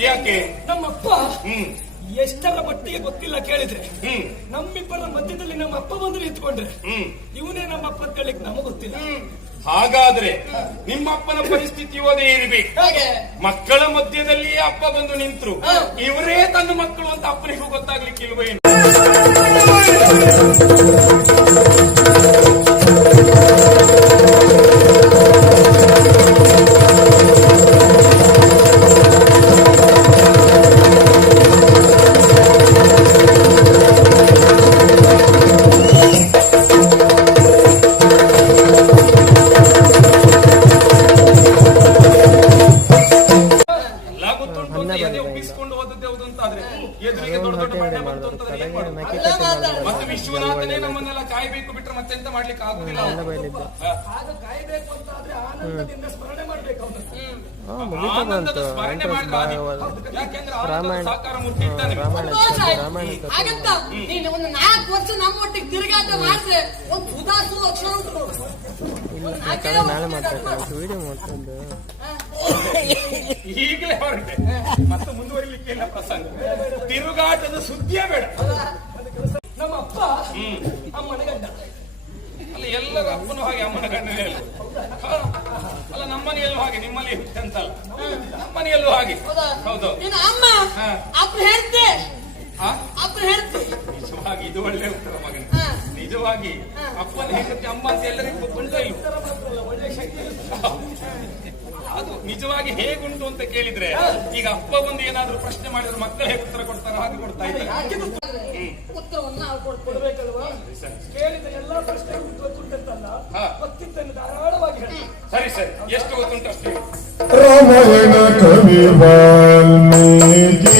ಯಾಕೆ? ನಮ್ಮಪ್ಪ ಎಷ್ಟರ ಮಟ್ಟಿಗೆ ಗೊತ್ತಿಲ್ಲ ಕೇಳಿದ್ರೆ. ನಮ್ಮಿಬ್ಬರ ಮಧ್ಯದಲ್ಲಿ ನಮ್ಮ ಅಪ್ಪ ಬಂದು ನಿಂತ್ಕೊಂಡ್ರೆ. ಹ್ಮ್. ಇವನೇ ನಮ್ಮ ಅಪ್ಪ ಹೇಳಿಕ್ ನಮಗ್ ಗೊತ್ತಿಲ್ಲ. ಹಾಗಾದ್ರೆ ನಿಮ್ಮಪ್ಪನ ಪರಿಸ್ಥಿತಿ ಓದೇ ಇರ್ಬೇಕು. ಮಕ್ಕಳ ಮಧ್ಯದಲ್ಲಿಯೇ ಅಪ್ಪ ಬಂದು ನಿಂತ್ರು. ಇವರೇ ತನ್ನ ಮಕ್ಕಳು ಅಂತ ಅಪ್ಪನಿಗೂ ಗೊತ್ತಾಗ್ಲಿಕ್ಕಿಲ್ವೇನು? ಉಬ್ಬಿಸ್ಕೊಂಡು ಹೋದದ್ದು ಯಾವುದು ಅಂತ ಆದ್ರೆ ಎದುರಿಗೆ ದೊಡ್ಡ ದೊಡ್ಡ ಬಂತು ಅಂತಂದ್ರೆ ಏನ್ ಮಾಡೋದು? ಮತ್ತೆ ವಿಶ್ವನಾಥನೇ ನಮ್ಮನ್ನೆಲ್ಲ ಕಾಯ್ಬೇಕು ಬಿಟ್ರೆ ಮತ್ತೆಂತ ಮಾಡ್ಲಿಕ್ಕೆ ಆಗುದಿಲ್ಲ ಕಾಯ್ಬೇಕು ಅಂತ ಆದ್ರೆ ಆನಂದದಿಂದ ಸ್ಮರಣೆ ಮಾಡ್ಬೇಕು ಆನಂದದ ಸ್ಮರಣೆ ಮಾಡಿದ್ರೆ. ಯಾಕೆಂದ್ರೆ ಆನಂದದ ಸಾಕಾರ ಮೂರ್ತಿ ಇದ್ದಾನೆ. ಸಂತೋಷ ಆಯ್ತು. ಹಾಗಂತ ನೀನು ಒಂದು ನಾಲ್ಕು ವರ್ಷ ನಮ್ಮೊಟ್ಟಿಗೆ ತಿರುಗಾಟ ಮಾಡಿದ್ರೆ ಒಂದು ಉದಾಸು ಲಕ್ಷಣ ಉಂಟು ಹಾಗೆ ನಾಳೆ ಒಂದು ಮಾತಾಡ್ತಾರೆ ವಿಡಿಯೋ ಮಾಡ್ಕೊಂಡು ಈಗಲೇ ಹೊರಟೆ. ಮತ್ತೆ ಮುಂದುವರಿಲಿಕ್ಕೆ ಇಲ್ಲ ಪ್ರಸಂಗ. ತಿರುಗಾಟದ ಸುದ್ದಿಯೇ ಬೇಡ. ನಮ್ಮ ಅಪ್ಪ ಅಮ್ಮನ ಗಂಡ. ಅಲ್ಲ ಎಲ್ಲರ ಅಪ್ಪನೂ ಹಾಗೆ ಅಮ್ಮನ ಗಂಡನೇ ಅಲ್ಲ. ಅಲ್ಲ ನಮ್ಮನೆಯಲ್ಲೂ ಹಾಗೆ ನಿಮ್ಮಲ್ಲಿ ಅಂತಲ್ಲ. ನಮ್ಮನೆಯಲ್ಲೂ ಹಾಗೆ. ಹೌದಾ? ಅಪ್ಪ ಹೇಳ್ತೆ? ಅಪ್ಪ ಹೇಳ್ತೆ. ನಿಜವಾಗಿ ಇದು ಒಳ್ಳೆ ಉತ್ತರ ಮಗನ. ನಿಜವಾಗಿ ಅಪ್ಪನ ಹೆಂಡತಿ ಅಮ್ಮ ಅಂತ ಎಲ್ಲರಿಗೂ ಇಲ್ಲ? ಅದು ನಿಜವಾಗಿ ಹೇಗುಂಟು ಅಂತ ಕೇಳಿದ್ರೆ ಈಗ ಅಪ್ಪ ಒಂದು ಏನಾದ್ರೂ ಪ್ರಶ್ನೆ ಮಾಡಿದ್ರೆ ಮಕ್ಕಳು ಹೇಗೆ ಉತ್ತರ ಕೊಡ್ತಾರೆ ಹಾಗೆ ಕೊಡ್ತಾ ಇದ್ದಾರೆ. ಉತ್ತರವನ್ನು ನಾವು ಕೇಳಿದ ಎಲ್ಲಾ ಪ್ರಶ್ನೆ ಗೊತ್ತುಂಟಲ್ಲ. ಗೊತ್ತಿದ್ದನ್ನು ಧಾರಾಳವಾಗಿ ಹೇಳಿ ಸರಿ ಸರಿ. ಎಷ್ಟು ಗೊತ್ತುಂಟು ಅಷ್ಟೇ? ರಾಮಾಯಣ ಕವಿ ವಾಲ್ಮೀಕಿ.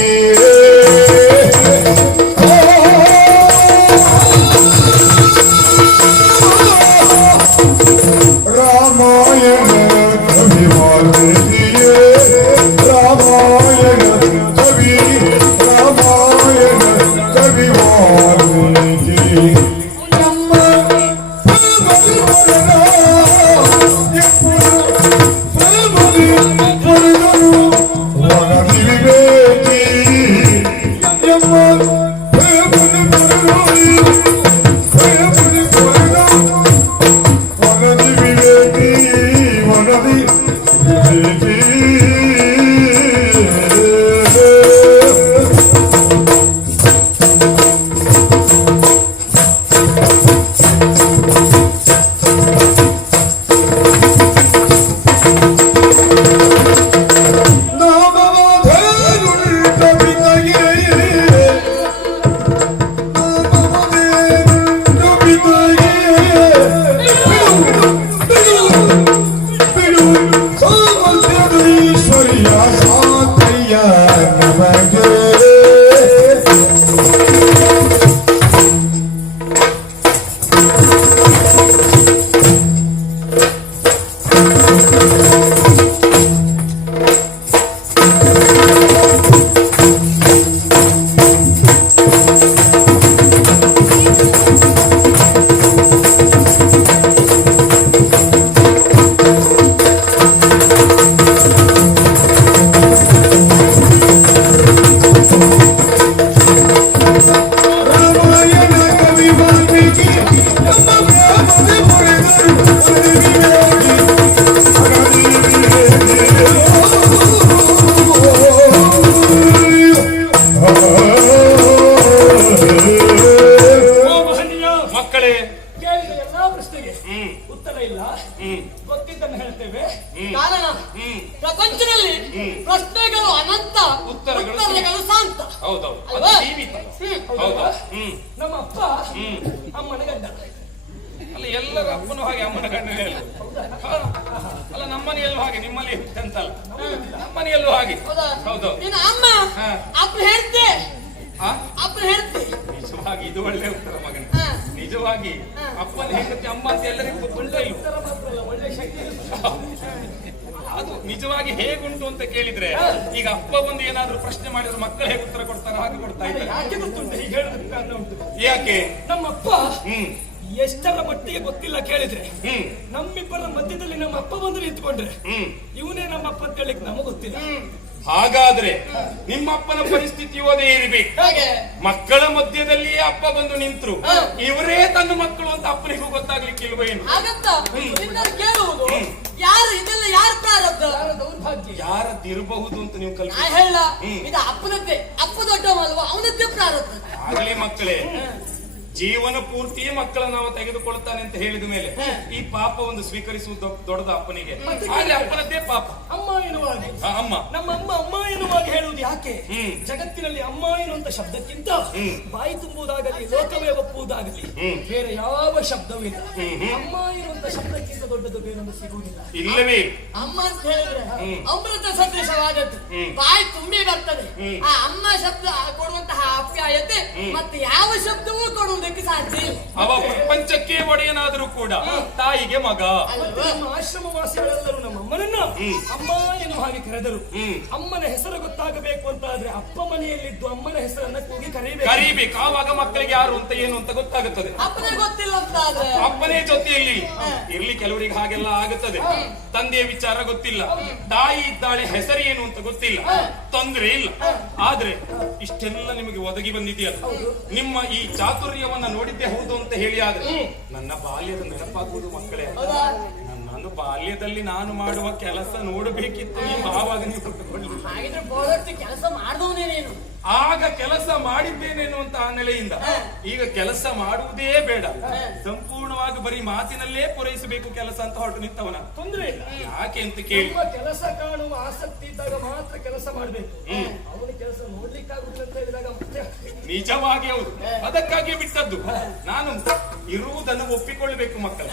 ಇದು ಒಳ್ಳೆ ಉತ್ತರ ಮಗನ. ನಿಜವಾಗಿ ಅಪ್ಪನ ಹೆಂಡತಿ ಅಮ್ಮ ಅಂತ ಎಲ್ಲರಿಗೂ ಒಳ್ಳೆ ಒಳ್ಳೆ ಶಕ್ತಿ ಅದು ನಿಜವಾಗಿ ಹೇಗುಂಟು ಅಂತ ಕೇಳಿದ್ರೆ ಈಗ ಅಪ್ಪ ಬಂದು ಏನಾದ್ರೂ ಪ್ರಶ್ನೆ ಮಾಡಿದ್ರೆ ಮಕ್ಕಳು ಹೇಗೆ ಉತ್ತರ ಕೊಡ್ತಾರೆ ಹಾಗೆ ಕೊಡ್ತಾ ಇದ್ದಾರೆ. ಯಾಕೆ ಗೊತ್ತುಂಟು? ಹೀಗೆ ಹೇಳೋದಕ್ಕೆ ಕಾರಣ ಉಂಟು. ಯಾಕೆ? ನಮ್ಮಪ್ಪ ಹ್ಮ್. ಎಷ್ಟರ ಮಟ್ಟಿಗೆ ಗೊತ್ತಿಲ್ಲ ಕೇಳಿದ್ರೆ. ನಮ್ಮಿಬ್ಬರ ಮಧ್ಯದಲ್ಲಿ ನಮ್ಮ ಅಪ್ಪ ಬಂದು ನಿಂತ್ಕೊಂಡ್ರೆ ಇವನೇ ನಮ್ಮ ಅಪ್ಪ ಅಂತ ಹೇಳಿಕ್ ನಮಗ್ ಗೊತ್ತಿಲ್ಲ. ಹಾಗಾದ್ರೆ ನಿಮ್ಮಪ್ಪನ ಪರಿಸ್ಥಿತಿ ಓದೇ ಇರಬೇಕು. ಹೇಗೆ. ಮಕ್ಕಳ ಮಧ್ಯದಲ್ಲಿಯೇ ಅಪ್ಪ ಬಂದು ನಿಂತರು. ಇವರೇ ತನ್ನ ಮಕ್ಕಳು ಅಂತ ಅಪ್ಪನಿಗೂ ನಿನ್ನನ್ನು ಕೇಳುವುದು ಯಾರು ಇದೆಲ್ಲ ಯಾರು ಪ್ರಾರಬ್ಧ? ದೌರ್ಭಾಗ್ಯ? ಯಾರದ್ದಿರಬಹುದು ಅಂತ ನೀವು ನಾ ಕಲ್ಪನೆ ಹೇಳ. ಇದು ಅಪ್ಪನದ್ದೇ. ಅಪ್ಪ ದೊಡ್ಡವಲ್ವಾ ಅವನದ್ದೇ ಪ್ರಾರಬ್ಧ. ಆಗಲೇ ಮಕ್ಕಳೇ. ಜೀವನ ಪೂರ್ತಿ ಮಕ್ಕಳನ್ನ ನಾವು ತೆಗೆದುಕೊಳ್ತಾನೆ ಅಂತ ಹೇಳಿದ ಮೇಲೆ ಈ ಪಾಪ ಒಂದು ಸ್ವೀಕರಿಸುವುದು ದೊಡ್ಡದ ಅಪ್ಪನಿಗೆ. ಅಪ್ಪನದ್ದೇ ಪಾಪ. ಅಮ್ಮ ಎನ್ನುವಾಗ. ಅಮ್ಮ. ನಮ್ಮ ಅಮ್ಮ ಅಮ್ಮ ಎನ್ನುವಾಗ ಹೇಳುವುದು ಯಾಕೆ? ಜಗತ್ತಿನಲ್ಲಿ ಅಮ್ಮ ಎನ್ನುವಂತ ಶಬ್ದಕ್ಕಿಂತ ಬಾಯಿ ತುಂಬುವುದಾಗಲಿ ಲೋಕವೇ ಒಪ್ಪುವುದಾಗಲಿ ಬೇರೆ ಯಾವ ಶಬ್ದವೂ ಇಲ್ಲ. ಅಮ್ಮ ಎನ್ನುವಂತ ಶಬ್ದಕ್ಕಿಂತ ದೊಡ್ಡದು ಬೇರೊಂದು ಸಿಗುವುದಿಲ್ಲ. ಇಲ್ಲವೇ ಅಮ್ಮ ಅಂತ ಹೇಳಿದ್ರೆ ಅಮೃತ ಸದೃಶವಾದದ್ದು. ಬಾಯಿ ತುಂಬಿ ಬರ್ತದೆ. ಆ ಅಮ್ಮ ಶಬ್ದ ಕೊಡುವಂತಹ ಆಪ್ಯಾಯತೆ ಮತ್ತೆ ಯಾವ ಶಬ್ದವೂ ಕೊಡುವುದಕ್ಕೆ ಸಾಧ್ಯ ಇಲ್ಲ. ಅವ ಪ್ರಪಂಚಕ್ಕೆ ಒಡೆಯನಾದರೂ ಕೂಡ ತಾಯಿಗೆ ಮಗ. ನಮ್ಮ ಆಶ್ರಮವಾಸಿಗಳೆಲ್ಲರೂ ನಮ್ಮ ಅಮ್ಮನನ್ನ ಅಮ್ಮ ಎನ್ನುವ ಹಾಗೆ ಕರೆದರು. ಅಮ್ಮನ ಹೆಸರು ಗೊತ್ತಾಗಬೇಕು ಅಂತ ಆದ್ರೆ ಅಪ್ಪ ಮನೆಯಲ್ಲಿದ್ದು ಅಮ್ಮನ ಹೆಸರನ್ನ ಕರೀಬೇಕು. ಆವಾಗ ಮಕ್ಕಳಿಗೆ ಯಾರು ಅಂತ ಏನು ಅಂತ ಗೊತ್ತಾಗುತ್ತದೆ. ಅಪ್ಪನೇ ಜೊತೆಯಲ್ಲಿ ಇರ್ಲಿ ಕೆಲವರಿಗೆ ಹಾಗೆಲ್ಲ ಆಗುತ್ತದೆ. ತಂದೆಯ ವಿಚಾರ ಗೊತ್ತಿಲ್ಲ. ತಾಯಿ ಇದ್ದಾಳೆ ಹೆಸರು ಏನು ಅಂತ ಗೊತ್ತಿಲ್ಲ. ತೊಂದರೆ ಇಲ್ಲ. ಆದ್ರೆ ಇಷ್ಟೆಲ್ಲ ನಿಮಗೆ ಒದಗಿ ಬಂದಿದೆಯಲ್ಲ ನಿಮ್ಮ ಈ ಚಾತುರ್ಯವನ್ನ ನೋಡಿದ್ದೆ ಹೌದು ಅಂತ ಹೇಳಿ ಆದ್ರೆ ನನ್ನ ಬಾಲ್ಯದ ನೆನಪಾಗುವುದು ಮಕ್ಕಳೇ. ನಾನು ಬಾಲ್ಯದಲ್ಲಿ ನಾನು ಮಾಡುವ ಕೆಲಸ ನೋಡಬೇಕಿತ್ತು. ಆವಾಗ ನೀವು ಕೆಲಸ ಮಾಡಿದವನೇ ನೀನು. ಆಗ ಕೆಲಸ ಮಾಡಿದ್ದೇನೆ ಅಂತ ಆ ನೆಲೆಯಿಂದ ಈಗ ಕೆಲಸ ಮಾಡುವುದೇ ಬೇಡ. ಸಂಪೂರ್ಣವಾಗಿ ಬರೀ ಮಾತಿನಲ್ಲೇ ಪೂರೈಸಬೇಕು ಕೆಲಸ ಅಂತ ಹೊರಟು ನಿಂತವನ. ತೊಂದ್ರೆ ಇಲ್ಲ. ಯಾಕೆ ಅಂತ ಕೇಳಿ. ಕೆಲಸ ಕಾಣುವ ಆಸಕ್ತಿ ಇದ್ದಾಗ ಮಾತ್ರ ಕೆಲಸ ಮಾಡಬೇಕು. ಅವನ ಕೆಲಸ ನೋಡ್ಲಿಕ್ಕಾಗುದಿಲ್ಲ ಅಂತ ಹೇಳಿದಾಗ ನಿಜವಾಗಿ ಹೌದು. ಅದಕ್ಕಾಗಿ ಬಿಟ್ಟದ್ದು. ನಾನು ಇರುವುದನ್ನು ಒಪ್ಪಿಕೊಳ್ಳಬೇಕು ಮಕ್ಕಳು.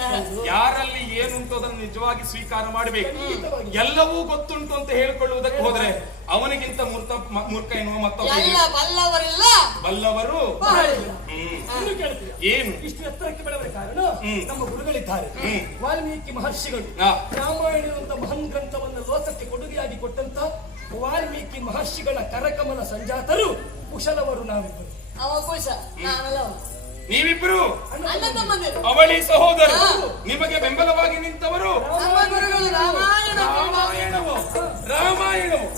ಯಾರಲ್ಲಿ ಏನುಂಟು ಅದನ್ನು ನಿಜವಾಗಿ ಸ್ವೀಕಾರ ಮಾಡಬೇಕು. ಎಲ್ಲವೂ ಗೊತ್ತುಂಟು ಅಂತ ಹೇಳಿಕೊಳ್ಳುವುದಕ್ಕೆ ಹೋದ್ರೆ ಅವನಿಗಿಂತ ಮೂರ್ತ ಮೂರ್ಖ ಎನ್ನುವ ಮತ್ತೊಬ್ಬ ಎಲ್ಲ ಬಲ್ಲವರಿಲ್ಲ. ಬಲ್ಲವರು ಏನು? ಇಷ್ಟು ಎತ್ತರಕ್ಕೆ ಬೆಳೆದ ಕಾರಣ ನಮ್ಮ ಗುರುಗಳಿದ್ದಾರೆ. ವಾಲ್ಮೀಕಿ ಮಹರ್ಷಿಗಳು ರಾಮಾಯಣ ರಾಮಾಯಣದಂತ ಮಹನ್ ಗ್ರಂಥವನ್ನು ಲೋಕಕ್ಕೆ ಕೊಡುಗೆಯಾಗಿ ಕೊಟ್ಟಂತ ವಾಲ್ಮೀಕಿ ಮಹರ್ಷಿಗಳ ಕರಕಮಲ ಸಂಜಾತರು ಕುಶಲವರು ನಾವಿದ್ದರು ಅವ ಕುಶ ನಾನೆಲ್ಲ ತಮ್ಮಂದಿರು. ಅವಳಿ ಸಹೋದರ. ನಿಮಗೆ ಬೆಂಬಲವಾಗಿ ನಿಂತವರು. ನಮ್ಮ ಗುರುಗಳು ರಾಮಾಯಣ ರಾಮಾಯಣವು. ರಾಮಾಯಣವು.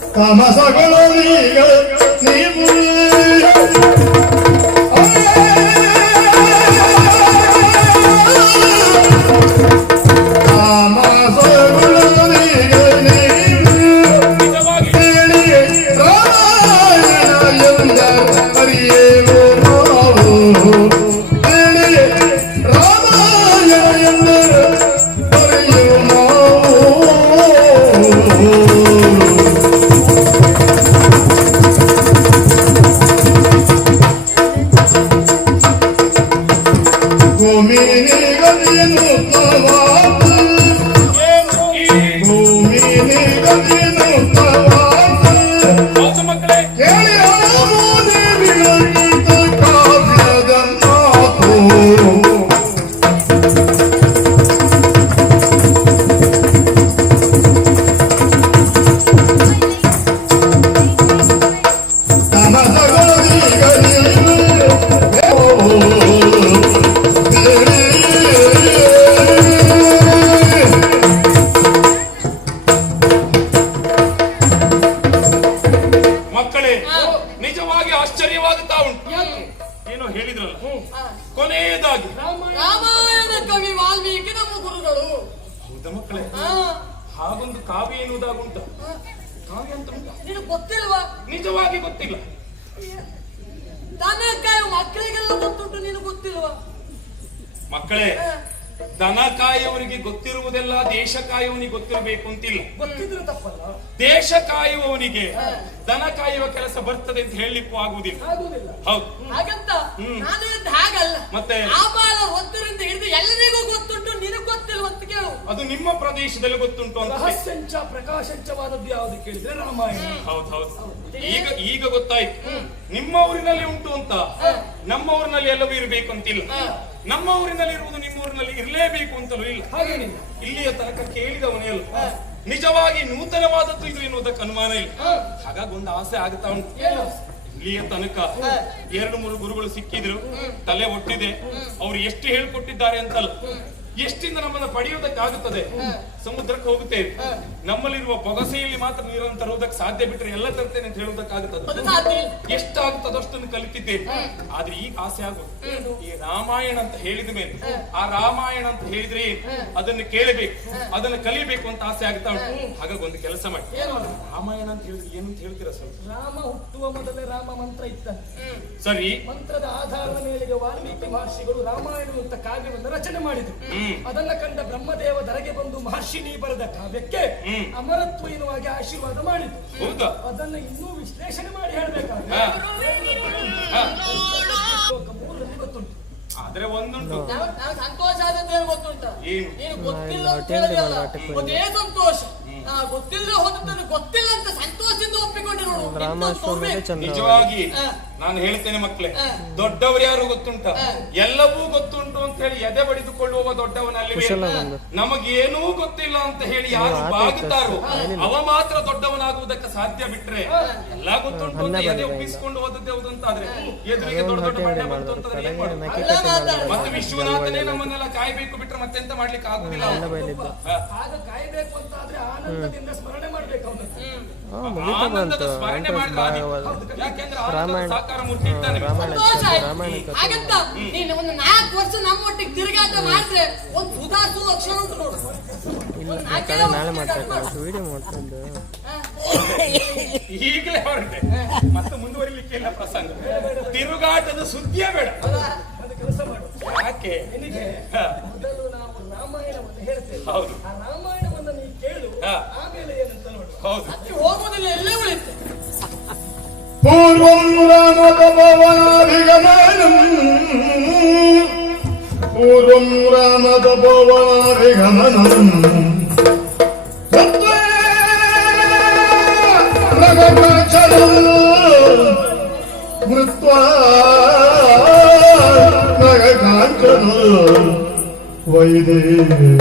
ಮಕ್ಕಳೇ ದನ ಕಾಯುವವರಿಗೆ ಗೊತ್ತಿರುವುದೆಲ್ಲ ದೇಶ ಕಾಯುವವನಿಗೆ ಗೊತ್ತಿರಬೇಕು ಅಂತಿಲ್ಲ. ಗೊತ್ತಿದ್ರೆ ತಪ್ಪಲ್ಲ. ದೇಶ ಕಾಯುವವನಿಗೆ ದನ ಕಾಯುವ ಕೆಲಸ ಬರ್ತದೆ ಅಂತ ಹೇಳಲಿಕ್ಕೂ ಆಗುವುದಿಲ್ಲ. ಆಗುದಿಲ್ಲ ಹೌದು. ಹಾಗಂತ ನಾನು ಹೇಳಿದ್ದು ಹಾಗಲ್ಲ. ಮತ್ತೆ? ಆ ಬಾಲ ಹೊತ್ತರಿಂದ ಹಿಡಿದು ಎಲ್ಲರಿಗೂ ಗೊತ್ತುಂಟು ನಿನಗೆ ಗೊತ್ತಿಲ್ಲ ಅಂತ ಕೇಳು. ಅದು ನಿಮ್ಮ ಪ್ರದೇಶದಲ್ಲಿ ಗೊತ್ತುಂಟು ಅಂತ ರಹಸ್ಯಂಚ ಪ್ರಕಾಶಂಚವಾದದ್ದು ಯಾವುದು ಕೇಳಿದ್ರೆ ರಾಮಾಯಣ. ಹೌದು ಹೌದು. ಈಗ ಈಗ ಗೊತ್ತಾಯ್ತು. ನಿಮ್ಮ ಊರಿನಲ್ಲಿ ಉಂಟು ಅಂತ. ನಮ್ಮ ಊರಿನಲ್ಲಿ ಎಲ್ಲವೂ ಇರಬೇಕು ಅಂತಿಲ್ಲ. ನಮ್ಮ ಊರಿನಲ್ಲಿ ಇರುವುದು ನಿಮ್ಮ ಊರಿನಲ್ಲಿ ಇರಲೇಬೇಕು ಅಂತಲೂ ಇಲ್ಲ. ಇಲ್ಲಿಯ ತನಕ ಕೇಳಿದವನೇ ಅಲ್ಲ. ನಿಜವಾಗಿ ನೂತನವಾದದ್ದು ಇದು ಎನ್ನುವುದಕ್ಕೆ ಅನುಮಾನ ಇಲ್ಲ. ಹಾಗಾಗಿ ಒಂದು ಆಸೆ ಆಗುತ್ತಾ ಉಂಟು. ಇಲ್ಲಿಯ ತನಕ ಎರಡು ಮೂರು ಗುರುಗಳು ಸಿಕ್ಕಿದ್ರು. ತಲೆ ಒಟ್ಟಿದೆ. ಅವ್ರು ಎಷ್ಟು ಹೇಳ್ಕೊಟ್ಟಿದ್ದಾರೆ ಅಂತಲ್ಲ. ಎಷ್ಟಿಂದ ನಮ್ಮನ್ನ ಪಡೆಯುವುದಕ್ಕಾಗುತ್ತದೆ? ಸಮುದ್ರಕ್ಕೆ ಹೋಗುತ್ತೇವೆ. ನಮ್ಮಲ್ಲಿರುವ ಪೊಗಸೆಯಲ್ಲಿ ಮಾತ್ರ ನೀರನ್ನು ತರುವುದಕ್ಕೆ ಸಾಧ್ಯ ಬಿಟ್ಟರೆ ಎಲ್ಲ ತರ್ತೇನೆ ಅಂತ ಹೇಳುವುದಕ್ಕಾಗುತ್ತದೆ? ಅದು ಸಾಧ್ಯ ಇಲ್ಲ. ಎಷ್ಟಾಗುತ್ತದೋ ಅಷ್ಟನ್ನು ಕಲಿತಿದ್ದೇನೆ ಆದ್ರೆ ಈಗ ಆಸೆ ಆಗುತ್ತೆ ಈ ರಾಮಾಯಣ ಅಂತ ಹೇಳಿದ ಮೇಲೆ ಆ ರಾಮಾಯಣ ಅಂತ ಹೇಳಿದ್ರೆ ಅದನ್ನು ಕೇಳಬೇಕು. ಅದನ್ನು ಕಲಿಬೇಕು ಅಂತ ಆಸೆ ಆಗ್ತಾ ಉಂಟು. ಹಾಗಾಗಿ ಒಂದು ಕೆಲಸ ಮಾಡಿ? ರಾಮಾಯಣ ಅಂತ ಹೇಳಿದ್ರೆ ಏನಂತ ಅಂತ ಹೇಳ್ತೀರಾ ಸ್ವಲ್ಪ? ರಾಮ ಹುಟ್ಟುವ ಮೊದಲೇ ರಾಮ ಮಂತ್ರ ಇತ್ತ. ಸರಿ. ಮಂತ್ರದ ಆಧಾರದ ಮೇಲೆ ವಾಲ್ಮೀಕಿ ಮಹರ್ಷಿಗಳು ರಾಮಾಯಣ ಅಂತ ಕಾವ್ಯವನ್ನು ರಚನೆ ಮಾಡಿದ್ರು. ಅದನ್ನ ಕಂಡ ಬ್ರಹ್ಮದೇವ ಧರೆಗೆ ಬಂದು ಮಹರ್ಷಿನಿ ಬರೆದ ಕಾವ್ಯಕ್ಕೆ ಹ್ಮ್. ಅಮರತ್ವ ಎನ್ನುವಾಗಿ ಆಶೀರ್ವಾದ ಮಾಡಿದ್ರು ಹೌದಾ? ಅದನ್ನ ಇನ್ನೂ ವಿಶ್ಲೇಷಣೆ ಮಾಡಿ ಹೇಳ್ಬೇಕಾದ್ರೆ. ಹಾ. ಹಾ. ಶ್ಲೋಕ ಮೂರರಲ್ಲಿ ಗೊತ್ತುಂಟು. ಆದ್ರೆ ಒಂದುಂಟು. ಸಂತೋಷ ಆದದ್ದು ಗೊತ್ತುಂಟ? ಏನು? ನೀನು ಗೊತ್ತಿಲ್ಲ ಅಂತ ಹೇಳಿದಲ್ಲ ಅದೇ ಸಂತೋಷ? ಆ, ಗೊತ್ತಿಲ್ಲದೆ ಹೋದದ್ದನ್ನು ಗೊತ್ತಿಲ್ಲ ಅಂತ ಸಂತೋಷದಿಂದ ಒಪ್ಪಿಕೊಂಡು ನೋಡು ನಿಜವಾಗಿ. ನಾನು ಹೇಳ್ತೇನೆ ಮಕ್ಕಳೇ. ದೊಡ್ಡವರು ಯಾರು ಗೊತ್ತುಂಟ? ಎಲ್ಲವೂ ಗೊತ್ತುಂಟು ಅಂತ ಹೇಳಿ ಎದೆ ಬಡಿದುಕೊಳ್ಳುವ ದೊಡ್ಡವನಲ್ಲಿ ನಮಗೇನೂ ಗೊತ್ತಿಲ್ಲ ಅಂತ ಹೇಳಿ ಯಾರು ಬಾಗುತ್ತಾರೋ ಅವ ಮಾತ್ರ ದೊಡ್ಡವನಾಗುವುದಕ್ಕೆ ಸಾಧ್ಯ ಬಿಟ್ರೆ ಎಲ್ಲ ಗೊತ್ತುಂಟು ಅಂತ ಎದೆ ಒಪ್ಪಿಸಿಕೊಂಡು ಹೋದದ್ದು ಯಾವುದು ಅಂತ ಆದ್ರೆ ಎದುರಿಗೆ ದೊಡ್ಡ ದೊಡ್ಡ ಬಂಡೆ ಬಂತು ಅಂತಂದ್ರೆ ಏನ್ ಮಾಡುದು? ಮತ್ತೆ ವಿಶ್ವನಾಥನೇ ನಮ್ಮನ್ನೆಲ್ಲ ಕಾಯ್ಬೇಕು ಬಿಟ್ರೆ ಮತ್ತೆಂತ ಮಾಡ್ಲಿಕ್ಕೆ ಆಗುದಿಲ್ಲ. ಕಾಯ್ಬೇಕು ಅಂತ ಆದ್ರೆ ಆನಂದದಿಂದ ಸ್ಮರಣೆ ಮಾಡ್ಬೇಕು ಅವನು ಹಾಗಂತ ನೀನು ಒಂದು ನಾಲ್ಕು ವರ್ಷ ನಮ್ಮೊಟ್ಟಿಗೆ ತಿರುಗಾಟ ಮಾಡಿದ್ರೆ ಒಂದು ಲಕ್ಷಣ ಅಂತ ನೋಡು. ಒಂದು ಕಡೆ ನಾಳೆ ಮಾಡ್ತಾರೆ. ಮಾಡು. ವಿಡಿಯೋ ಮಾಡ್ಕೊಂಡು ಈಗಲೇ ಹೊರಟೆ. ಮತ್ತೆ ಮುಂದುವರಿಲಿಕ್ಕೆ ಇಲ್ಲ ಪ್ರಸಂಗ. ತಿರುಗಾಟದ ಸುದ್ದಿಯೇ ಬೇಡ. ಒಂದು ಕೆಲಸ ಮಾಡು ಯಾಕೆ? ನಿನಗೆ ಹ, ಮೊದಲು ನಾವು ರಾಮಾಯಣವನ್ನು ಹೇಳ್ತೇವೆ ಹೌದು. ಆ ರಾಮಾಯಣವನ್ನು ನೀ ಕೇಳು ಆಮೇಲೆ ಏನಂತ ನೋಡು. ಹೌದು. പൂർവം രാമതപവാഭിഗമനം പൂർവം രാമതപവാഭിഗമനം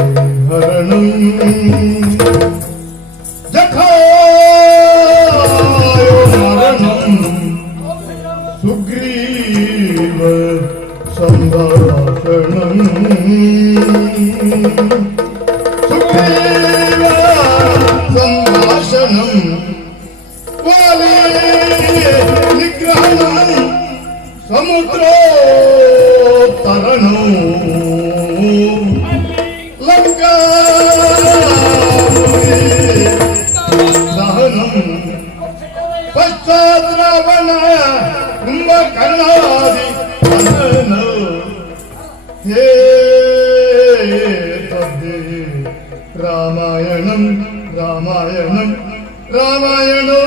വൈദേഹരണം Oh, oh, oh, oh, ഹേ പ്രഭേ രാമായണം രാമായണം രാമായണം.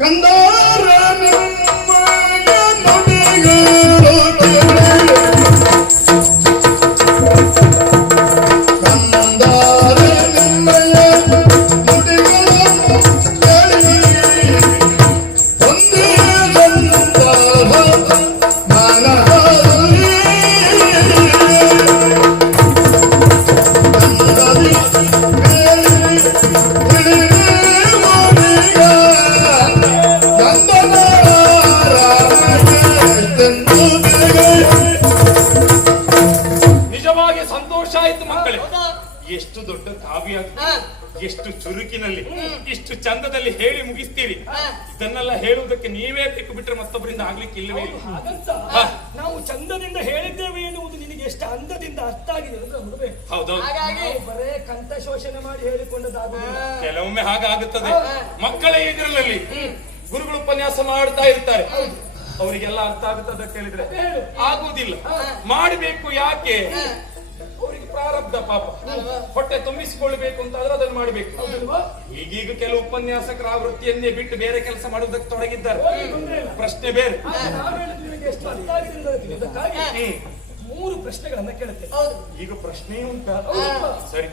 കന്ദ ಕಾವ್ಯ. ಎಷ್ಟು ಚುರುಕಿನಲ್ಲಿ ಎಷ್ಟು ಚಂದದಲ್ಲಿ ಹೇಳಿ ಮುಗಿಸ್ತೀರಿ. ಇದನ್ನೆಲ್ಲ ಹೇಳುವುದಕ್ಕೆ ನೀವೇ ಬೇಕು ಬಿಟ್ರೆ ಮತ್ತೊಬ್ಬರಿಂದ ಆಗ್ಲಿಕ್ಕೆ ಇಲ್ಲವೇ ಇಲ್ಲ. ನಾವು ಚಂದದಿಂದ ಹೇಳಿದ್ದೇವೆ ಎನ್ನುವುದು ನಿನಗೆ ಎಷ್ಟು ಅಂದದಿಂದ ಅರ್ಥ ಆಗಿದೆ ಹೌದೌದು. ಬರೇ ಕಂಠ ಶೋಷಣೆ ಮಾಡಿ ಹೇಳಿಕೊಂಡದಾಗುದಿಲ್ಲ ಕೆಲವೊಮ್ಮೆ ಹಾಗಾಗುತ್ತದೆ. ಮಕ್ಕಳೇ ಇದರಲ್ಲಿ ಗುರುಗಳು ಉಪನ್ಯಾಸ ಮಾಡ್ತಾ ಇರ್ತಾರೆ. ಅವರಿಗೆಲ್ಲ ಅರ್ಥ ಆಗುತ್ತದೆ ಕೇಳಿದ್ರೆ? ಹೇಳಿದ್ರೆ ಆಗುವುದಿಲ್ಲ. ಮಾಡಬೇಕು ಯಾಕೆ? ಪ್ರಾರಬ್ಧ ಪಾಪ. ಹೊಟ್ಟೆ ತುಂಬಿಸಿಕೊಳ್ಬೇಕು ಅಂತ ಆದ್ರೆ ಅದನ್ನು ಮಾಡಬೇಕು? ಈಗೀಗ ಕೆಲವು ಉಪನ್ಯಾಸಕರ ಆ ವೃತ್ತಿಯನ್ನೇ ಬಿಟ್ಟು ಬೇರೆ ಕೆಲಸ ಮಾಡುವುದಕ್ಕೆ ತೊಡಗಿದ್ದಾರೆ. ಪ್ರಶ್ನೆ ಬೇರೆ. ನಾವು ಮೂರು ಪ್ರಶ್ನೆಗಳನ್ನ ಕೇಳುತ್ತೆ ಹೌದು. ಈಗ ಪ್ರಶ್ನೆ ಉಂಟ? ಸರಿ.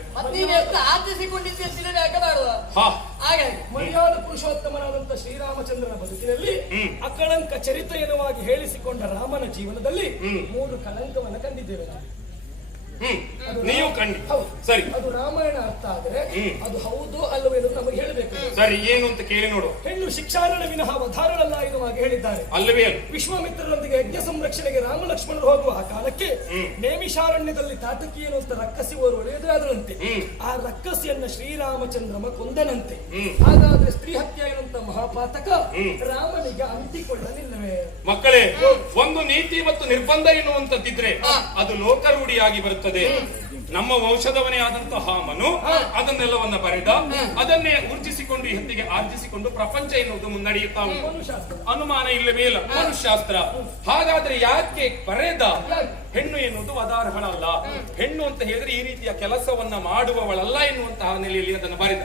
ಮರ್ಯಾದ ಪುರುಷೋತ್ತಮನಾದಂತ ಶ್ರೀರಾಮಚಂದ್ರನ ಬದುಕಿನಲ್ಲಿ. ಅಕಳಂಕ ಚರಿತ್ರೆಯನವಾಗಿ ಹೇಳಿಸಿಕೊಂಡ ರಾಮನ ಜೀವನದಲ್ಲಿ. ಮೂರು ಕಳಂಕವನ್ನು ಕಂಡಿದ್ದೇವೆ ನಾವು ಕಂಡಿ ಹೌದು. ಸರಿ. ಅದು ರಾಮಾಯಣ ಅರ್ಥ ಆದರೆ ಅದು ಹೌದು ಅಲ್ಲವೇ ಅಂತ ನಮಗೆ ಹೇಳಬೇಕು. ಸರಿ ಏನು ಅಂತ ಕೇಳಿ ನೋಡು. ಹೆಣ್ಣು ಶಿಕ್ಷಾರಣ ವಿನಃ ವಧಾರಳಲ್ಲ ಎನ್ನುವಾಗ ಹೇಳಿದ್ದಾರೆ. ಅಲ್ಲವೇ ವಿಶ್ವಮಿತ್ರರೊಂದಿಗೆ ಯಜ್ಞ ಸಂರಕ್ಷಣೆಗೆ ರಾಮ ಲಕ್ಷ್ಮಣರು ಹೋಗುವ ಆ ಕಾಲಕ್ಕೆ ನೇಮಿಷಾರಣ್ಯದಲ್ಲಿ ತಾಟಕಿಯನು ಅಂತ ರಕ್ಕಸಿ ಓರ್ವಳು ಎದುರಾದರಂತೆ ಆ ರಕ್ಕಸಿಯನ್ನ ಶ್ರೀರಾಮಚಂದ್ರಮ ಕೊಂದನಂತೆ. ಹಾಗಾದ್ರೆ ಸ್ತ್ರೀ ಹತ್ಯೆ ಎನ್ನುವಂತ ಮಹಾಪಾತಕ ರಾಮನಿಗೆ ಅಂಟಿಕೊಳ್ಳಲಿಲ್ಲವೇ? ಮಕ್ಕಳೇ ಒಂದು ನೀತಿ ಮತ್ತು ನಿರ್ಬಂಧ ಎನ್ನುವಂತದ್ದಿದ್ರೆ ಅದು ಲೋಕರೂಢಿಯಾಗಿ ಬರುತ್ತದೆ. ನಮ್ಮ ವಂಶದವನೇ ಆದಂತಹ ಮನು ಅದನ್ನೆಲ್ಲವನ್ನ ಬರೆದ. ಅದನ್ನೇ ಉರ್ಜಿಸಿಕೊಂಡು ಹೆತ್ತಿಗೆ ಹೊತ್ತಿಗೆ ಆರ್ಜಿಸಿಕೊಂಡು ಪ್ರಪಂಚ ಎನ್ನುವುದು ಮುನ್ನಡೆಯುತ್ತಾ ಉಂಟು. ಅನುಮಾನ ಇಲ್ಲವೇ ಇಲ್ಲ. ಮನುಶಾಸ್ತ್ರ ಹಾಗಾದ್ರೆ ಯಾಕೆ ಬರೆದ? ಹೆಣ್ಣು ಎನ್ನುವುದು ವದಾರ್ಹಳಲ್ಲ ಹೆಣ್ಣು ಅಂತ ಹೇಳಿದ್ರೆ ಈ ರೀತಿಯ ಕೆಲಸವನ್ನ ಮಾಡುವವಳಲ್ಲ ಎನ್ನುವಂತಹ ನೆಲೆಯಲ್ಲಿ ಅದನ್ನು ಬರೆದ.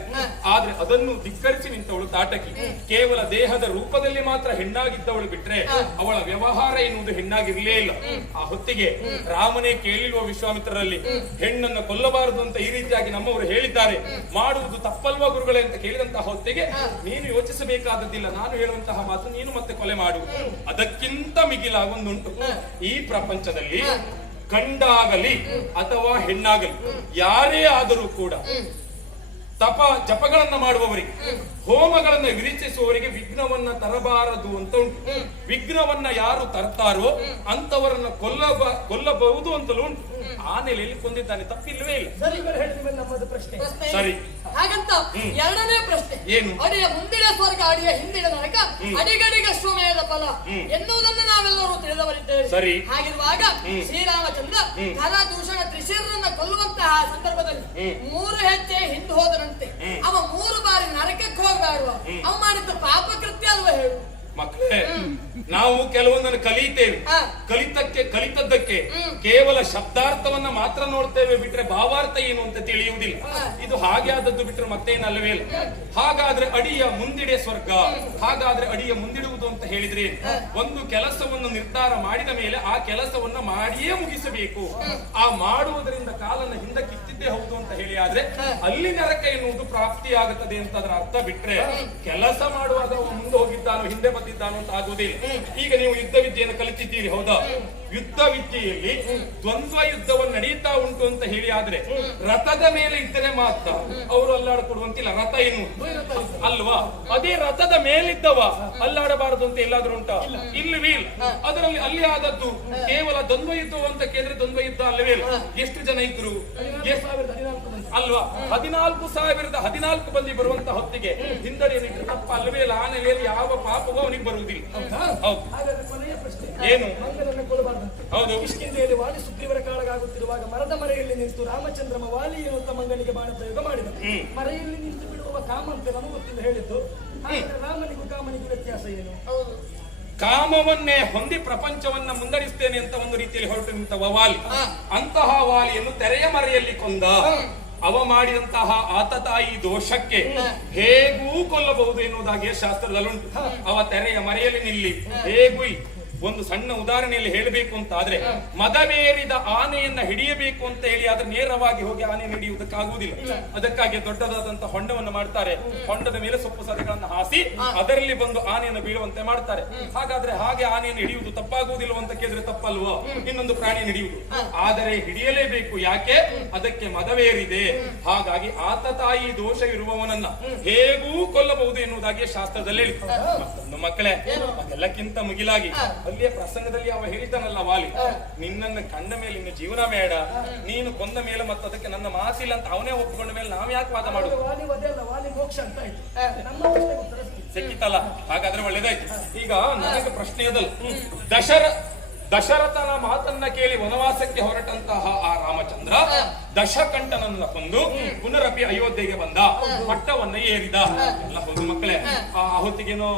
ಆದ್ರೆ ಅದನ್ನು ಧಿಕ್ಕರಿಸಿ ನಿಂತವಳು ತಾಟಕಿ. ಕೇವಲ ದೇಹದ ರೂಪದಲ್ಲಿ ಮಾತ್ರ ಹೆಣ್ಣಾಗಿದ್ದವಳು ಬಿಟ್ರೆ ಅವಳ ವ್ಯವಹಾರ ಎನ್ನುವುದು ಹೆಣ್ಣಾಗಿರ್ಲೇ ಇಲ್ಲ. ಆ ಹೊತ್ತಿಗೆ ರಾಮನೇ ಕೇಳಿರುವ ವಿಶ್ವಾಮಿತ್ರರಲ್ಲಿ? ಹೆಣ್ಣನ್ನು ಕೊಲ್ಲಬಾರದು ಅಂತ ಈ ರೀತಿಯಾಗಿ ನಮ್ಮವರು ಹೇಳಿದ್ದಾರೆ. ಮಾಡುವುದು ತಪ್ಪಲ್ವಾ ಗುರುಗಳೇ ಅಂತ ಕೇಳಿದಂತಹ ಹೊತ್ತಿಗೆ ನೀನು ಯೋಚಿಸಬೇಕಾದದ್ದಿಲ್ಲ. ನಾನು ಹೇಳುವಂತಹ ಮಾತು ನೀನು ಮತ್ತೆ ಕೊಲೆ ಮಾಡು. ಅದಕ್ಕಿಂತ ಮಿಗಿಲಾಗೊಂದುಂಟು ಈ ಪ್ರಪಂಚದಲ್ಲಿ ಕಂಡಾಗಲಿ ಅಥವಾ ಹೆಣ್ಣಾಗಲಿ ಯಾರೇ ಆದರೂ ಕೂಡ ತಪ ಜಪಗಳನ್ನ ಮಾಡುವವರಿಗೆ ಹೋಮಗಳನ್ನ ವಿರಿಚಿಸುವವರಿಗೆ ವಿಘ್ನವನ್ನ ತರಬಾರದು ಅಂತ ಉಂಟು. ವಿಘ್ನವನ್ನ ಯಾರು ತರ್ತಾರೋ ಅಂತವರನ್ನ ಕೊಲ್ಲಬ ಕೊಲ್ಲಬಹುದು ಅಂತಲೂ ಉಂಟು. ಆ ನೆಲೆಯಲ್ಲಿ ಕೊಂದಿದ್ದಾನೆ ತಪ್ಪಿಲ್ವೇ ಇಲ್ಲ. ಸರಿ ಇವರು ಹೇಳಿದ್ಮೇಲೆ ನಮ್ಮದು ಪ್ರಶ್ನೆ. ಸರಿ. ಹಾಗಂತ ಎರಡನೇ ಪ್ರಶ್ನೆ. ಏನು? ಅಡಿಯ ಮುಂದಿನ ಸ್ವರ್ಗ ಅಡಿಯ ಹಿಂದಿನ ನರಕ ಅಡಿಗಡಿಗ ಶ್ರಮೇದ ಫಲ. ಎನ್ನುವುದನ್ನು ನಾವೆಲ್ಲರೂ ತಿಳಿದವರಿದ್ದೇವೆ. ಸರಿ. ಹಾಗಿರುವಾಗ ಶ್ರೀರಾಮಚಂದ್ರ ಧನ ದೂಷಣ ತ್ರಿಶೀರನ್ನ ಕೊಲ್ಲುವಂತಹ ಸಂದರ್ಭದಲ್ಲಿ ಮೂರು ಹೆಜ್ಜೆ ಹಿಂದೆ ಹೋದರಂತೆ ಅವ ಮೂರು ಬಾರಿ ನರಕಕ್ಕೆ ಅವ ಮಾಡಿದ್ದು ಪಾಪ ಕೃತ್ಯ ಅಲ್ವಾ ಹೇಳು? ಮಕ್ಕಳೇ ನಾವು ಕೆಲವೊಂದನ್ನು ಕಲಿತೇವೆ. ಕಲಿತಕ್ಕೆ ಕಲಿತಕ್ಕೆ ಕೇವಲ ಶಬ್ದಾರ್ಥವನ್ನ ಮಾತ್ರ ನೋಡ್ತೇವೆ ಬಿಟ್ರೆ ಭಾವಾರ್ಥ ಏನು ಅಂತ ತಿಳಿಯುವುದಿಲ್ಲ. ಇದು ಹಾಗೆ ಆದದ್ದು ಬಿಟ್ರೆ ಮತ್ತೇನಲ್ಲವೇ ಇಲ್ಲ. ಹಾಗಾದ್ರೆ ಅಡಿಯ ಮುಂದಿಡೆ ಸ್ವರ್ಗ, ಹಾಗಾದ್ರೆ ಅಡಿಯ ಮುಂದಿಡುವುದು ಅಂತ ಹೇಳಿದ್ರೆ ಒಂದು ಕೆಲಸವನ್ನು ನಿರ್ಧಾರ ಮಾಡಿದ ಮೇಲೆ ಆ ಕೆಲಸವನ್ನ ಮಾಡಿಯೇ ಮುಗಿಸಬೇಕು. ಆ ಮಾಡುವುದರಿಂದ ಕಾಲನ್ನ ಹಿಂದಕ್ಕೆ ಇತ್ತಿದ್ದೇ ಹೌದು ಅಂತ ಹೇಳಿ ಆದ್ರೆ ಅಲ್ಲಿ ನರಕ ಎನ್ನುವುದು ಪ್ರಾಪ್ತಿಯಾಗುತ್ತದೆ ಅಂತ ಅದರ ಅರ್ಥ ಬಿಟ್ರೆ ಕೆಲಸ ಮಾಡುವಾಗ ಮುಂದೆ ಹೋಗಿದ್ದಾನೋ, ಹಿಂದೆ ಬಂದಿದ್ದಾನೋ ಅಂತ ಆಗುವುದಿಲ್ಲ. ಈಗ ನೀವು ಯುದ್ಧ ವಿದ್ಯೆಯನ್ನು ಕಲಿತಿದ್ದೀರಿ, ಹೌದಾ? ಯುದ್ಧ ವಿದ್ಯೆಯಲ್ಲಿ ದ್ವಂದ್ವ ಯುದ್ಧವನ್ನು ನಡೀತಾ ಉಂಟು ಅಂತ ಹೇಳಿ ಆದ್ರೆ ರಥದ ಮೇಲೆ ಇದ್ದರೆ ಮಾತ್ರ ಅವರು ಅಲ್ಲಾಡಿಕೊಡುವಂತಿಲ್ಲ. ರಥ ಏನು? ಅಲ್ವಾ? ಅದೇ ರಥದ ಮೇಲಿದ್ದವ ಅಲ್ಲಾಡಬಾರದು ಅಂತ ಎಲ್ಲಾದ್ರೂ ಉಂಟಾ? ಇಲ್ಲವೇ ವೀಲ್ ಅದರಲ್ಲಿ ಅಲ್ಲಿ ಆದದ್ದು ಕೇವಲ ದ್ವಂದ್ವ ಯುದ್ಧ ಅಂತ ಕೇಳಿದ್ರೆ ದ್ವಂದ್ವ ಯುದ್ಧ ಅಲ್ಲವೇ ಇಲ್ಲ. ಎಷ್ಟು ಜನ ಇದ್ರು? ಅಲ್ವಾ? ಹದಿನಾಲ್ಕು ಸಾವಿರದ ಹದಿನಾಲ್ಕು ಮಂದಿ ಬರುವಂತ ಹೊತ್ತಿಗೆ ಹಿಂದಡಿಯಲ್ಲಿಟ್ಟರೆ ತಪ್ಪ ಅಲ್ವೇ ಇಲ್ಲ. ಆ ನೆಲೆಯಲ್ಲಿ ಯಾವ ಪಾಪವೂ ಅವನಿಗೆ ಬರುವುದಿಲ್ಲ. ಹೌದು. ಏನು? ಹೌದು. ಕಿಷ್ಕಿಂಧೆಯಲ್ಲಿ ವಾಲಿ ಸುಗ್ರೀವರ ಕಾಳಗಾಗುತ್ತಿರುವಾಗ ಮರದ ಮರೆಯಲ್ಲಿ ನಿಂತು ರಾಮಚಂದ್ರ ವಾಲಿ ಎನ್ನುವಂತ ಮಂಗನಿಗೆ ಬಾಣ ಪ್ರಯೋಗ ಮಾಡಿದ ಮರೆಯಲ್ಲಿ ನಿಂತು ಬಿಡುವ ಕಾಮಂತೆ ನಮಗೆ ಗೊತ್ತಿಲ್ಲ ಹೇಳಿದ್ದು. ರಾಮನಿಗೂ ಕಾಮನಿಗೂ ವ್ಯತ್ಯಾಸ ಏನು? ಕಾಮವನ್ನೇ ಹೊಂದಿ ಪ್ರಪಂಚವನ್ನ ಮುಂದಡಿಸ್ತೇನೆ ಅಂತ ಒಂದು ರೀತಿಯಲ್ಲಿ ಹೊರಟು ನಿಂತ ವಾಲಿ ಅಂತಹ ವಾಲಿಯನ್ನು ತೆರೆಯ ಮರೆಯಲ್ಲಿ ಕೊಂದ. ಅವ ಮಾಡಿದಂತಹ ಆತ ತಾಯಿ ದೋಷಕ್ಕೆ ಹೇಗೂ ಕೊಲ್ಲಬಹುದು ಎನ್ನುವುದಾಗಿ ಶಾಸ್ತ್ರದಲ್ಲುಂಟು. ಅವ ತೆರೆಯ ಮರೆಯಲ್ಲಿ ನಿಲ್ಲಿ. ಹೇಗೂ ಒಂದು ಸಣ್ಣ ಉದಾಹರಣೆಯಲ್ಲಿ ಹೇಳಬೇಕು ಅಂತ ಆದ್ರೆ ಮದವೇರಿದ ಆನೆಯನ್ನ ಹಿಡಿಯಬೇಕು ಅಂತ ಹೇಳಿ ಆದ್ರೆ ನೇರವಾಗಿ ಹೋಗಿ ಆನೆ ಹಿಡಿಯುವುದಕ್ಕಾಗುವುದಿಲ್ಲ. ಅದಕ್ಕಾಗಿ ದೊಡ್ಡದಾದಂತಹ ಹೊಂಡವನ್ನು ಮಾಡ್ತಾರೆ. ಹೊಂಡದ ಮೇಲೆ ಸೊಪ್ಪು ಸರಿಗಳನ್ನು ಹಾಸಿ ಅದರಲ್ಲಿ ಬಂದು ಆನೆಯನ್ನು ಬೀಳುವಂತೆ ಮಾಡ್ತಾರೆ. ಹಾಗಾದ್ರೆ ಹಾಗೆ ಆನೆಯನ್ನು ಹಿಡಿಯುವುದು ತಪ್ಪಾಗುವುದಿಲ್ಲ ಅಂತ ಕೇಳಿದ್ರೆ ತಪ್ಪಲ್ವೋ? ಇನ್ನೊಂದು ಪ್ರಾಣಿ ಹಿಡಿಯುವುದು. ಆದರೆ ಹಿಡಿಯಲೇಬೇಕು ಯಾಕೆ? ಅದಕ್ಕೆ ಮದವೇರಿದೆ ಹಾಗಾಗಿ ಆತ ತಾಯಿ ದೋಷ ಇರುವವನನ್ನ ಹೇಗೂ ಕೊಲ್ಲಬಹುದು ಎನ್ನುವುದಾಗಿ ಶಾಸ್ತ್ರದಲ್ಲಿ ಹೇಳಿ ಮತ್ತೊಂದು ಮಕ್ಕಳೇ ಅದೆಲ್ಲಕ್ಕಿಂತ ಮುಗಿಲಾಗಿ ಅಲ್ಲಿಯ ಪ್ರಸಂಗದಲ್ಲಿ ಅವ ಹೇಳಿದ್ದಾನಲ್ಲ ವಾಲಿ ನಿನ್ನನ್ನು ಕಂಡ ಮೇಲೆ ಇನ್ನು ಜೀವನ ಬೇಡ ನೀನು ಕೊಂದ ಮೇಲೆ ಮತ್ತೆ ಅದಕ್ಕೆ ನನ್ನ ಮಾತಿಲ್ಲ ಅಂತ ಅವನೇ ಒಪ್ಪಿಕೊಂಡ ಮೇಲೆ ನಾವ್ ಯಾಕೆ ವಾದ ಮಾಡುದು? ಸಿಕ್ಕಿತಲ್ಲ ಹಾಗಾದ್ರೆ ಒಳ್ಳೇದಾಯ್ತು. ಈಗ ನನಗೆ ಪ್ರಶ್ನೆ ಅದಲ್ಲ ದಶರ ದಶರಥನ ಮಾತನ್ನ ಕೇಳಿ ವನವಾಸಕ್ಕೆ ಹೊರಟಂತಹ ಆ ರಾಮಚಂದ್ರ ದಶಕಂಠನನ್ನ ಕೊಂದು ಪುನರಪಿ ಅಯೋಧ್ಯೆಗೆ ಬಂದ ಪಟ್ಟವನ್ನ ಏರಿದ. ಎಲ್ಲ ಹೊಂದು ಮಕ್ಕಳೇ ಆ ಹೊತ್ತಿಗೇನೋ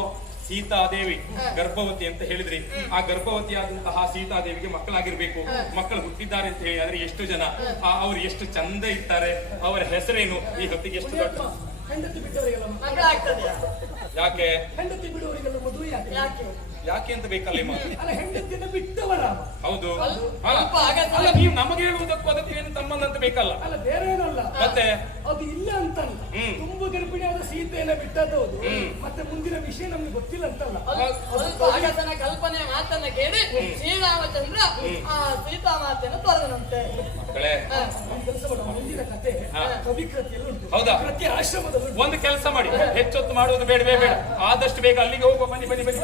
ಸೀತಾದೇವಿ ಗರ್ಭವತಿ ಅಂತ ಹೇಳಿದ್ರಿ. ಆ ಗರ್ಭವತಿಯಾದಂತಹ ಸೀತಾದೇವಿಗೆ ಮಕ್ಕಳಾಗಿರ್ಬೇಕು. ಮಕ್ಕಳು ಹುಟ್ಟಿದ್ದಾರೆ ಅಂತ ಹೇಳಿ ಆದ್ರೆ ಎಷ್ಟು ಜನ? ಆ, ಅವ್ರು ಎಷ್ಟು ಚಂದ ಇರ್ತಾರೆ? ಅವರ ಹೆಸರೇನು? ಈ ಹೊತ್ತಿಗೆ ಎಷ್ಟು ದೊಡ್ಡ ಯಾಕೆ? ಹೆಂಡತಿ ಬಿಡುವವರಿಗೆಲ್ಲ ಮದುವೆ ಯಾಕೆ ಅಂತ ಬೇಕಲ್ಲ ಮಾತು? ಅಲ್ಲ ಹೆಂಡತಿಯನ್ನು ಹೌದು. ಅಲ್ಲ, ನೀವು ನಮಗೆ ಹೇಳುವುದಕ್ಕೂ ಅದಕ್ಕೆ ಏನು ಸಂಬಂಧ ಅಂತ ಬೇಕಲ್ಲ. ಅಲ್ಲ ಬೇರೆ ಏನಲ್ಲ. ಮತ್ತೆ? ಅದು ಇಲ್ಲ ಅಂತಲ್ಲ. ತುಂಬ ಗರ್ಭಿಣಿಯಾದ ಸೀತೆಯನ್ನ ಬಿಟ್ಟದ್ದು ಹೌದು. ಮತ್ತೆ ಮುಂದಿನ ವಿಷಯ ನಮ್ಗೆ ಗೊತ್ತಿಲ್ಲ ಅಂತಲ್ಲ. ಸ್ವಲ್ಪ ಕಲ್ಪನೆ ಮಾತನ್ನ ಕೇಳಿ ಶ್ರೀರಾಮಚಂದ್ರ ಆ ಸೀತಾಮಾತೆಯನ್ನು ತೊರೆದನಂತೆ. ಮಕ್ಕಳೇ. ಮುಂದಿನ ಕತೆ. ಕವಿ ಕವಿಕೃತಿಯಲ್ಲಿ ಉಂಟು. ಹೌದಾ? ಪ್ರತಿ ಆಶ್ರಮದಲ್ಲಿ ಒಂದು ಕೆಲಸ ಮಾಡಿ. ಹೆಚ್ಚೊತ್ತು ಮಾಡುವುದು ಬೇಡ ಬೇಡ ಆದಷ್ಟು ಬೇಗ ಅಲ್ಲಿಗೆ ಹೋಗುವ ಬನ್ನಿ ಬನ್ನಿ ಬನ್ನಿ.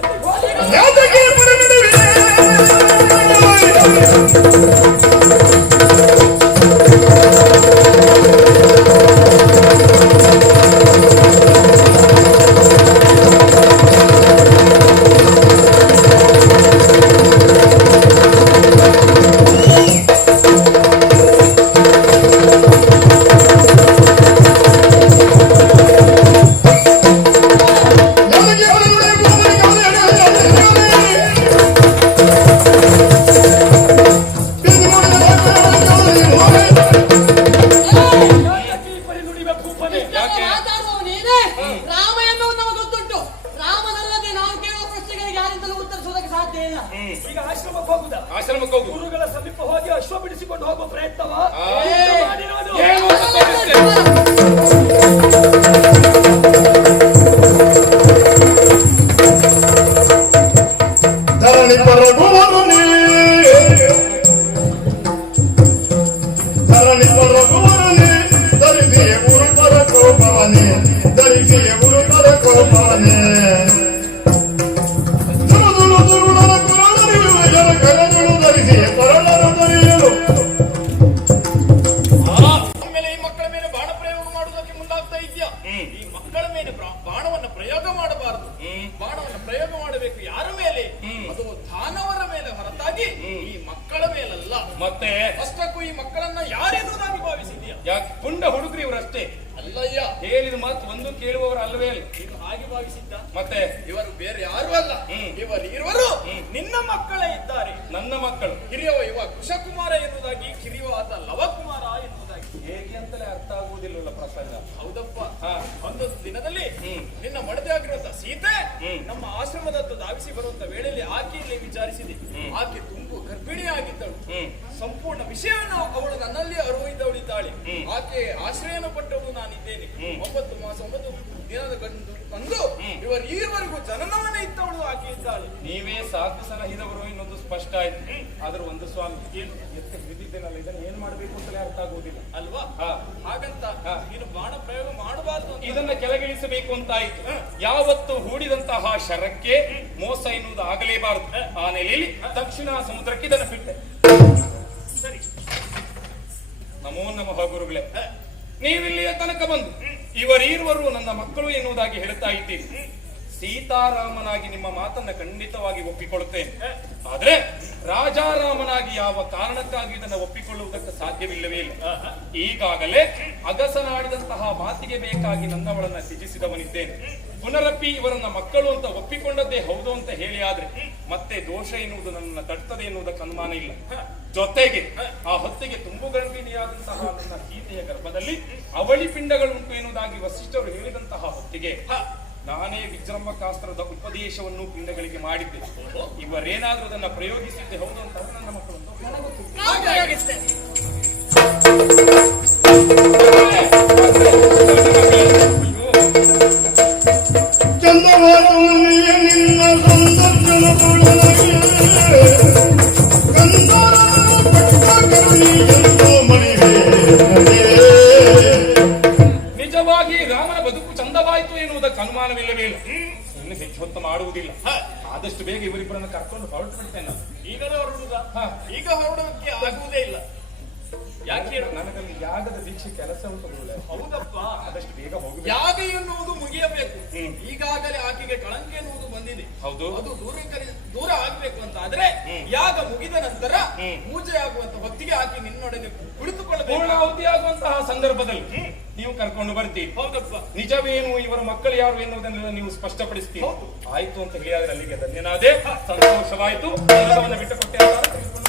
ಸಂಪೂರ್ಣ ವಿಷಯವನ್ನು ಅವಳು ನನ್ನಲ್ಲಿ ಅರಿವಿದ್ದವಳಿದ್ದಾಳೆ. ಆಕೆ ಆಶ್ರಯನ ಪಟ್ಟವಳು ನಾನಿದ್ದೇನೆ. ಒಂಬತ್ತು ಮಾಸ ಒಂಬತ್ತು ದಿನದ ಗಂಡು ಕಂದು ಇವರು ಈವರೆಗೂ ಜನನವನ್ನೇ ಇದ್ದವಳು ಆಕೆ ಇದ್ದಾಳೆ. ನೀವೇ ಸಾಕು ಸಲಹಿದವರು ಇನ್ನೊಂದು ಸ್ಪಷ್ಟ ಆಯ್ತು. ಆದ್ರೆ ಒಂದು ಸ್ವಾಮಿ ಏನು ಎತ್ತ ಬಿದ್ದಿದ್ದೇನಲ್ಲ ಇದನ್ನ ಏನ್ ಮಾಡ್ಬೇಕು ಅಂತಲೇ ಅರ್ಥ ಆಗುವುದಿಲ್ಲ. ಅಲ್ವಾ. ಹಾಗಂತ. ನೀನು ಬಾಣ ಪ್ರಯೋಗ ಮಾಡಬಾರ್ದು ಇದನ್ನ ಕೆಳಗಿಳಿಸಬೇಕು ಅಂತ ಆಯ್ತು ಯಾವತ್ತು ಹೂಡಿದಂತಹ ಶರಕ್ಕೆ ಮೋಸ ಎನ್ನುವುದು ಆಗಲೇಬಾರದು. ಆ ನೆಲೆಯಲ್ಲಿ ದಕ್ಷಿಣ ಸಮುದ್ರಕ್ಕೆ ಇದನ್ನು ಬಿಟ್ಟೆ. ನಮೋ ನಮಃ ಗುರುಗಳೇ ನೀವಿಲ್ಲಿಯ ತನಕ ಬಂದು ಇವರೀರ್ವರು ನನ್ನ ಮಕ್ಕಳು ಎನ್ನುವುದಾಗಿ ಹೇಳ್ತಾ ಇದ್ದೀರಿ. ಸೀತಾರಾಮನಾಗಿ ನಿಮ್ಮ ಮಾತನ್ನ ಖಂಡಿತವಾಗಿ ಒಪ್ಪಿಕೊಳ್ಳುತ್ತೇನೆ. ಆದ್ರೆ ರಾಜಾರಾಮನಾಗಿ ಯಾವ ಕಾರಣಕ್ಕಾಗಿ ಇದನ್ನು ಒಪ್ಪಿಕೊಳ್ಳುವುದಕ್ಕೆ ಸಾಧ್ಯವಿಲ್ಲವೇ ಇಲ್ಲ. ಈಗಾಗಲೇ ಅಗಸನಾಡಿದಂತಹ ಮಾತಿಗೆ ಬೇಕಾಗಿ ನನ್ನವಳನ್ನ ತ್ಯಜಿಸಿದವನಿದ್ದೇನೆ. ಪುನರಪ್ಪಿ ಇವರನ್ನ ಮಕ್ಕಳು ಅಂತ ಒಪ್ಪಿಕೊಂಡದ್ದೇ ಹೌದು ಅಂತ ಹೇಳಿ ಆದ್ರೆ ಮತ್ತೆ ದೋಷ ಎನ್ನುವುದು ನನ್ನ ತಡ್ತದೆ ಎನ್ನುವುದಕ್ಕೆ ಅನುಮಾನ ಇಲ್ಲ. ಜೊತೆಗೆ, ಆ ಹೊತ್ತಿಗೆ ತುಂಬು ಗರ್ಭಿಣಿಯಾದಂತಹ ನನ್ನ ಗೀತೆಯ ಗರ್ಭದಲ್ಲಿ ಅವಳಿ ಪಿಂಡಗಳುಂಟು ಎನ್ನುವುದಾಗಿ ವಸಿಷ್ಠರು ಹೇಳಿದಂತಹ ಹೊತ್ತಿಗೆ ನಾನೇ ವಿಜೃಂಭಕಾಸ್ತ್ರದ ಉಪದೇಶವನ್ನು ಪಿಂಡಗಳಿಗೆ ಮಾಡಿದ್ದೆ. ಇವರೇನಾದ್ರೂ ಅದನ್ನ ಪ್ರಯೋಗಿಸಿದ್ದೆ ಹೌದು ಅಂತ ನನ್ನ ಮಕ್ಕಳು ಅನುಮಾನವಿಲ್ಲವೇ ಇಲ್ಲ ಇನ್ನು ಹೆಚ್ಚು ಹೊತ್ತು ಮಾಡುವುದಿಲ್ಲ. ಆದಷ್ಟು ಬೇಗ ಇವರಿಬ್ಬರನ್ನು ಕರ್ಕೊಂಡು ಹೊರಟು ಬಿಡ್ತೇನೆ ನಾನು. ಈಗಲೇ ಹೊರಡುವುದಾ ಹಾ. ಈಗ ಹೊರಡೋದಕ್ಕೆ ಆಗುವುದೇ ಇಲ್ಲ. ಯಾಕೆ? ನನಗಲ್ಲಿ ಯಾಗದ ದೀಕ್ಷೆ ಕೆಲಸ ಉಂಟು. ಹೌದಪ್ಪ. ಆದಷ್ಟು ಬೇಗ ಹೋಗಬೇಕು. ಯಾಗ ಎನ್ನುವುದು ಮುಗಿಯಬೇಕು. ಈಗಾಗಲೇ ಆಕೆಗೆ ಕಳಂಕ ಎನ್ನುವುದು ಬಂದಿದೆ. ಹೌದು. ಅದು ದೂರೀಕರಿ ದೂರ ಆಗ್ಬೇಕು ಅಂತ ಆದ್ರೆ ಯಾಗ ಮುಗಿದ ನಂತರ ಪೂಜೆ ಆಗುವಂತ ಹೊತ್ತಿಗೆ ಆಕೆ ನಿನ್ನೊಡನೆ ಕುಳಿತುಕೊಳ್ಳಬೇಕು. ಪೂರ್ಣಾಹುತಿ ಆಗುವಂತಹ ಸಂದರ್ಭದಲ್ಲಿ ನೀವು ಕರ್ಕೊಂಡು ಬರ್ತೀವಿ ಹೌದಪ್ಪ. ನಿಜವೇನು ಇವರ ಮಕ್ಕಳು ಯಾರು ಎನ್ನುವುದನ್ನೆಲ್ಲ ನೀವು ಸ್ಪಷ್ಟಪಡಿಸ್ತೀರಿ? ಆಯ್ತು ಅಂತ ಹೇಳಿದ್ರೆ ಅಲ್ಲಿಗೆ ಧನ್ಯನಾದೆ. ಸಂತೋಷವಾಯಿತು. ಬಿಟ್ಟು ಬಿಟ್ಟುಕೊಂಡು